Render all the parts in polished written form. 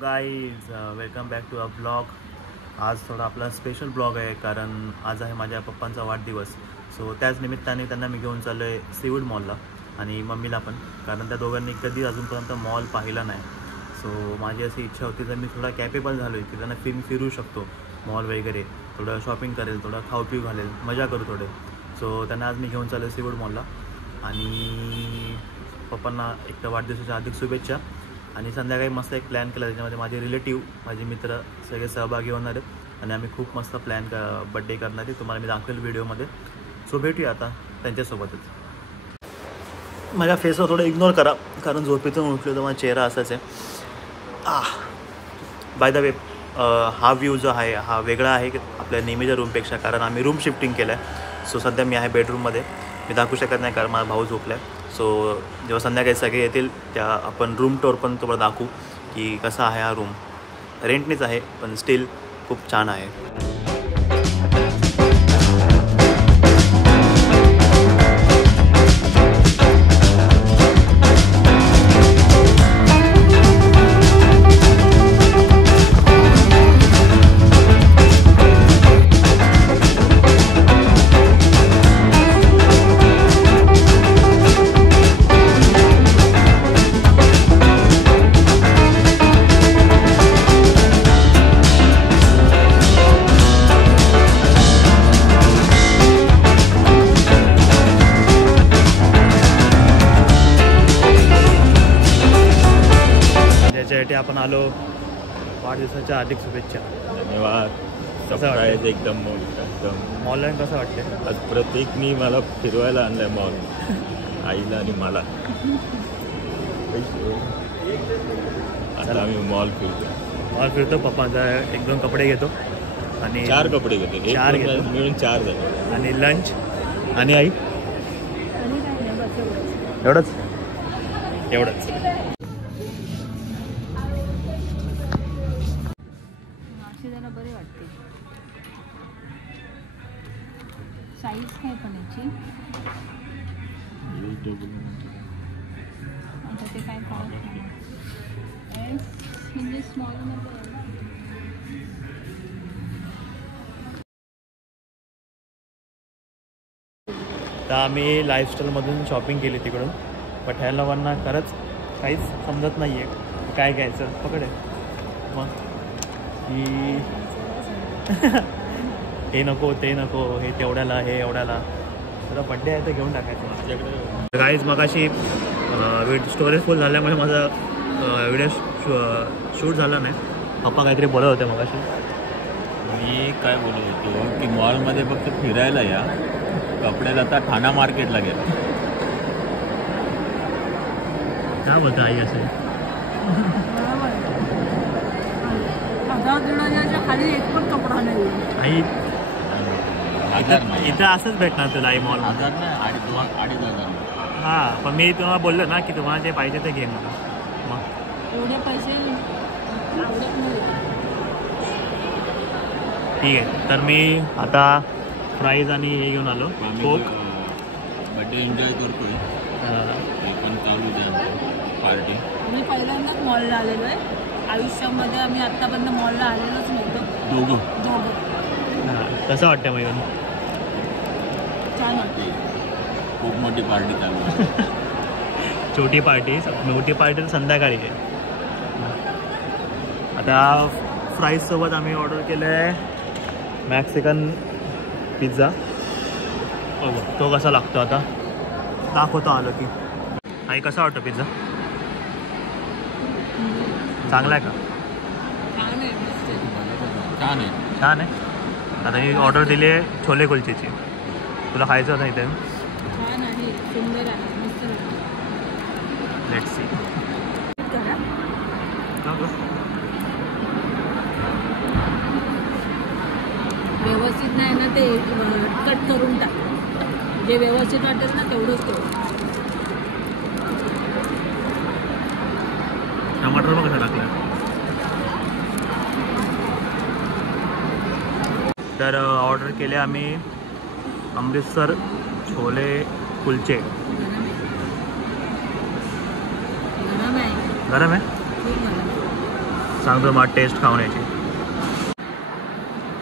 Guys, welcome back to a blog. आज थोडा आपला स्पेशल ब्लॉग आहे कारण आज आहे माझ्या पप्पांचा वाढदिवस. सो त्याच निमित्ताने त्यांना मी घेऊन चाललो आहे सीवूड मॉलला आणि मम्मीला पण, कारण त्या दोघांनी कधी अजूनपर्यंत मॉल पाहिला नाही. सो माझी अशी इच्छा होती तर मी थोडा कॅपेबल झालो आहे की त्यांना फिरू शकतो मॉल वगैरे, थोडं शॉपिंग करेल, थोडं खाऊ पिऊ घालेल, मजा करू थोडे. सो त्यांना आज मी घेऊन चाललो सीवूड मॉलला आणि पप्पांना एक तर वाढदिवसाच्या हार्दिक शुभेच्छा. आणि संध्याकाळी मस्त एक प्लॅन केला, त्याच्यामध्ये माझे रिलेटिव्ह, माझे मित्र सगळे सहभागी होणार आहेत आणि आम्ही खूप मस्त बड्डे करणार आहे. तुम्हाला मी दाखवेल व्हिडिओमध्ये. सो भेटूया आता त्यांच्यासोबतच. माझ्या फेसवर थोडं इग्नोर करा कारण झोपेतून उठलो तर माझा चेहरा असाच आहे. बाय द वे, हा व्ह्यू जो आहे हा वेगळा आहे आपल्या नेहमीच्या रूमपेक्षा, कारण आम्ही रूम शिफ्टिंग केलं आहे. सो सध्या मी आहे बेडरूममध्ये. मी दाखवू शकत नाही कारण माझा भाऊ झोपला आहे. सो जेव्हा संध्याकाळी सगळे येतील त्या आपण रूम टूर पण तुम्हाला दाखवू की कसा आहे हा रूम. रेंटनेच आहे पण स्टील खूप छान आहे. त्याच्यासाठी आपण आलो. वाढदिवसाच्या हार्दिक शुभेच्छा. धन्यवाद. कसं वाटायचं? एकदम मॉल कसं वाटतं? आज प्रत्येकनी मला फिरवायला आणलंय मॉल, आईला आणि मला. आता आम्ही मॉल फिरतो. पप्पाचा एक दोन कपडे घेतो आणि 4 कपडे घेतो. मिळून 4 झाले आणि लंच. आणि आई एवढंच. जरा बरे वाटते. साईज काय पण याची आता ते काय कळत नाही. एस म्हणजे स्मॉल मध्ये आहे ना. तर आम्ही लाईफस्टाईलमधून शॉपिंग केली तिकडून, बट ह्या लोकांना खरंच काहीच समजत नाही आहे काय घ्यायचं. पकडे मग हे नको ते नको, हे तेवढ्याला, हे एवढ्याला. तर बड्डे आहे तर घेऊन टाकायचं माझ्याकडे. गाईज मगाशी स्टोरेज फुल झाल्यामुळे माझा व्हिडिओ शूट झाला नाही. पप्पा काहीतरी बोलत होते मगाशी. मी काय बोलत होतो की मॉलमध्ये फक्त फिरायला या, कपड्याला आता ठाणा मार्केटला गेला. काय बोलतं आई असं? खाली एक पण कपडा नाही आई. 1000 नाही, इथं असंच भेटणार तुला आई मॉल. 1000 नाही, 2,500. हां, पण मी तुम्हाला बोललो ना की तुम्हाला जे पाहिजे ते घे मला. मग एवढे पैसे आवडत नाही. ठीक आहे, तर मी आता फ्राईज आणि हे घेऊन आलो. कोक. बड्डे एन्जॉय करतोय. हे पण चालू द्या पार्टी. मी पहिल्यांदाच मॉलला आलेलो आहे आयुष्यामध्ये. आम्ही आत्तापर्यंत मॉलला आलेलोच नव्हतो. दोघं. हां, कसं वाटतं मग येऊन? छान वाटते. खूप मोठी पार्टी चालू आहे. छोटी पार्टी, मोठी पार्टी तर संध्याकाळी आहे. आता फ्राईजसोबत आम्ही ऑर्डर केलं आहे मॅक्सिकन पिझ्झा. तो कसा लागतो आता दाखवतो आलो की. आई कसा वाटतो पिझ्झा? चांगला आहे का? छान आहे. आता ही ऑर्डर दिली आहे छोले कुलचेची. तुला खायचं होतं इथे? छान आहे, सुंदर आहे, मस्त वाटतं. Let's see. व्यवस्थित नाही ना ते कट करून टाक. जे व्यवस्थित वाटेल ना तेवढंच ठेव. टमाटर मग कसं टाकलं? तर ऑर्डर केले आम्ही अमृतसर छोले कुलचे. गरम आहे. सांगतो मला टेस्ट खाऊन यायची.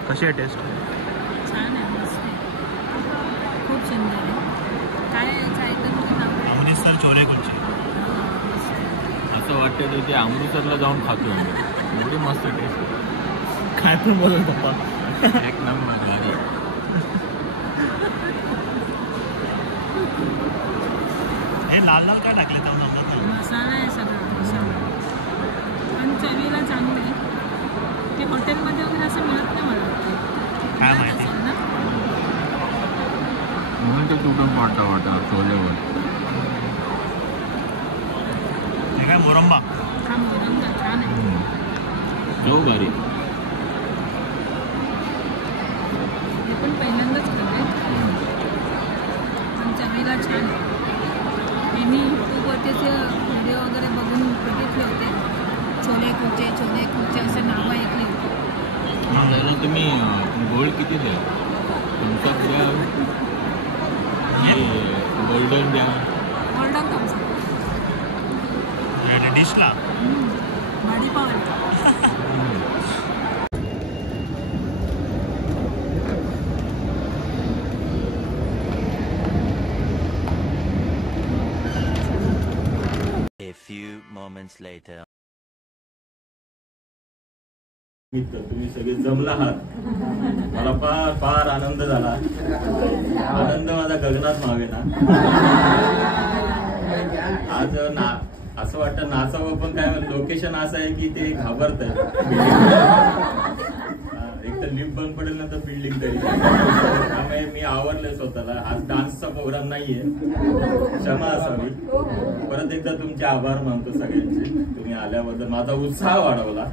कशी आहे टेस्ट? छान आहे, मस्त आहे, खूप सुंदर आहे. काय अमृतसर छोले कुलचे. असं वाटतं ते अमृतसरला जाऊन खातो आम्ही, एवढी मस्त टेस्ट. काय पण बोलत पप्पा, एक नंबर भारी. हे लाल लाल काय टाकले तर मसाला आहे सगळा मसाला, पण चवीला चांगलं आहे. ते हॉटेलमध्ये वगैरे असं मिळत नाही मला वाटतं. काय माहिती असेल ना? म्हणून ते तुटून वाटा छोलेवर. हे काय मोरंबा. हा मोरंबा छान आहे. जाऊ भारी. हे पण पहिल्यांदाच खाल्ले, पण चवीला छान आहे. हे मी यूट्यूबवरतीचे व्हिडिओ वगैरे बघून बघितले होते. छोले कुलचे असे नावं ऐकली होती. त्याला तुम्ही गोल्ड किती द्या? तुमचा द्या गोल्डन द्या. गोल्डन थम्स डिशला भाडी पाव आहे. A few moments later. तुम्ही सगळे जमला आहात, मला फार फार आनंद झाला. आनंद माझा गगनात मावेना. आज असं वाटतं नाचावं, पण काय लोकेशन असं आहे की ते घाबरत आहे. एक तर लिफ्ट बंद पडेल ना तर बिल्डिंग तरी. त्यामुळे मी आवरलंय स्वतःला. आज डान्सचा प्रोग्राम नाहीये, क्षमा असावी. परत एकदा तुमचे आभार मानतो सगळ्यांचे. तुम्ही आल्याबद्दल माझा उत्साह वाढवला.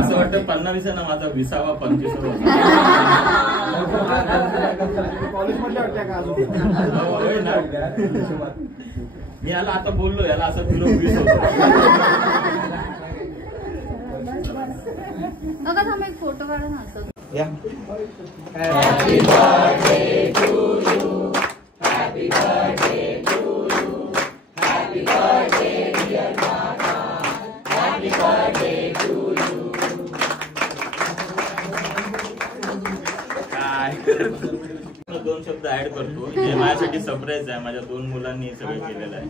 असं वाटतं 50 ना माझा 20वा 25वा होता. मी याला आता बोललो, याला असं फिरून 20 होतं. एक फोटो काढा ना असं. Happy birthday to you. Happy birthday to you. Happy birthday dear Mama. Happy birthday to you. दोन शब्द ऍड करतो, जे माझ्यासाठी सरप्राईज आहे. माझ्या 2 मुलांनी हे सगळं केलेलं आहे.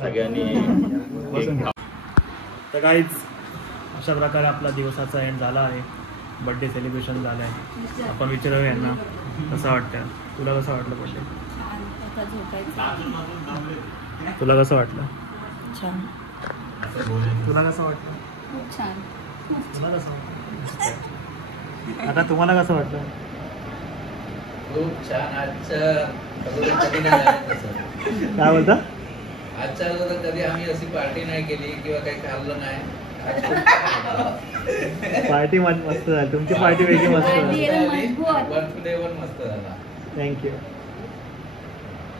सगळ्यांनी तर काहीच अशा प्रकारे आपला दिवसाचा एंड झाला आहे. बर्थडे सेलिब्रेशन झालं आहे. आपण विचारूया यांना कसं वाटतं. तुला कसं वाटलं बर्थडे? तुला कसं वाटलं? छान. तुला कसं वाटलं? खूप छान. तुला कसं वाटलं? आता तुम्हाला कसं वाटलं? खूप छान. आजच्या कधी नाही, काय बोलता? आजच्या अगोदर कधी आम्ही अशी पार्टी नाही केली किंवा काही खाल्लं नाही. पार्टी मस्त झाली. तुमची पार्टी वेगळी मस्त झाली. बर्थडे पण मस्त झाला. थँक्यू.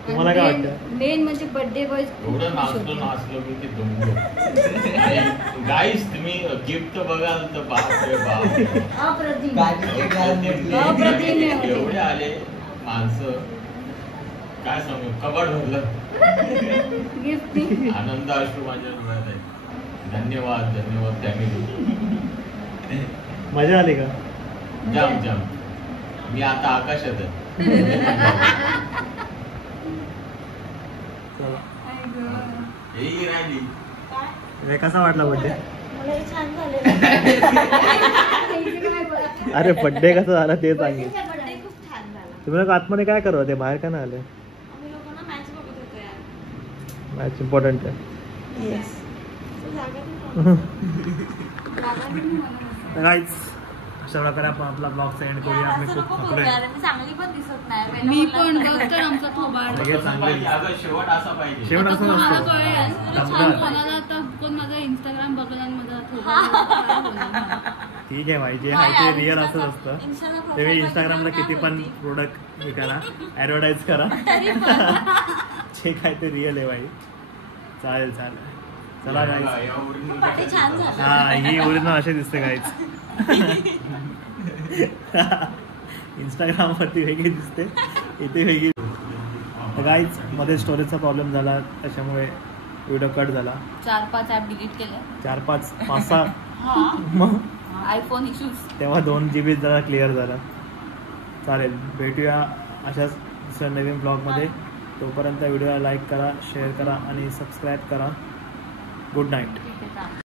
तुम्हाला काय वाटतं? मेन म्हणजे बर्थडे बॉय एवढं नाचलो मी की दमलो. गाईस तुम्ही गिफ्ट बघाल तर बापरे बाप, अप्रतिम. एवढे आले माणसं, काय सांगू, कबाड भरलं. गिफ्ट आनंद अश्रू माझ्या डोळ्यात आहे. धन्यवाद फॅमिली. मजा आली का? जाम. मी आता आकाशात आहे. ही राहिली. कसा वाटला बर्थडे? अरे बर्थडे कसा झाला ते सांगेल. तुम्ही लोक आतमध्ये काय करत होते? बाहेर का नाही आले? मॅच इम्पॉर्टंट आहे. अशा प्रकारे आपण आपला ब्लॉग सेंड करूया. आम्ही खूप थकलोय. मी पण बघतो आमचा थोबाड. शेवट असा पाहिजे. शेवट असं नसतं. कोणाला आता कोण माझा इंस्टाग्राम बघला माझा थोबाड. ठीक आहे भाई, जे आहे ते रिअल असंच असतं. ते इंस्टाग्रामला किती पण प्रोडक्ट हे करा, ऍडव्हर्टाईज करा, जे काय ते रिअल आहे भाई. चालेल. चला गाईज. हा, ही ओरिजिनल असे दिसते गाईज. इंस्टाग्राम वरती वेगळी दिसते. इथे वेगळी गाईज मध्ये स्टोरेजचा प्रॉब्लेम झाला त्याच्यामुळे व्हिडिओ कट झाला. 4-5 ॲप डिलीट केले. 4-5 5-6 मग आयफोन इश्यूज तेव्हा 2 GB जरा क्लिअर झाला. चालेल, भेटूया अशाच दुसऱ्या नवीन ब्लॉगमध्ये. तोपर्यंत व्हिडिओला लाईक करा, शेअर करा आणि सबस्क्राईब करा. Good night.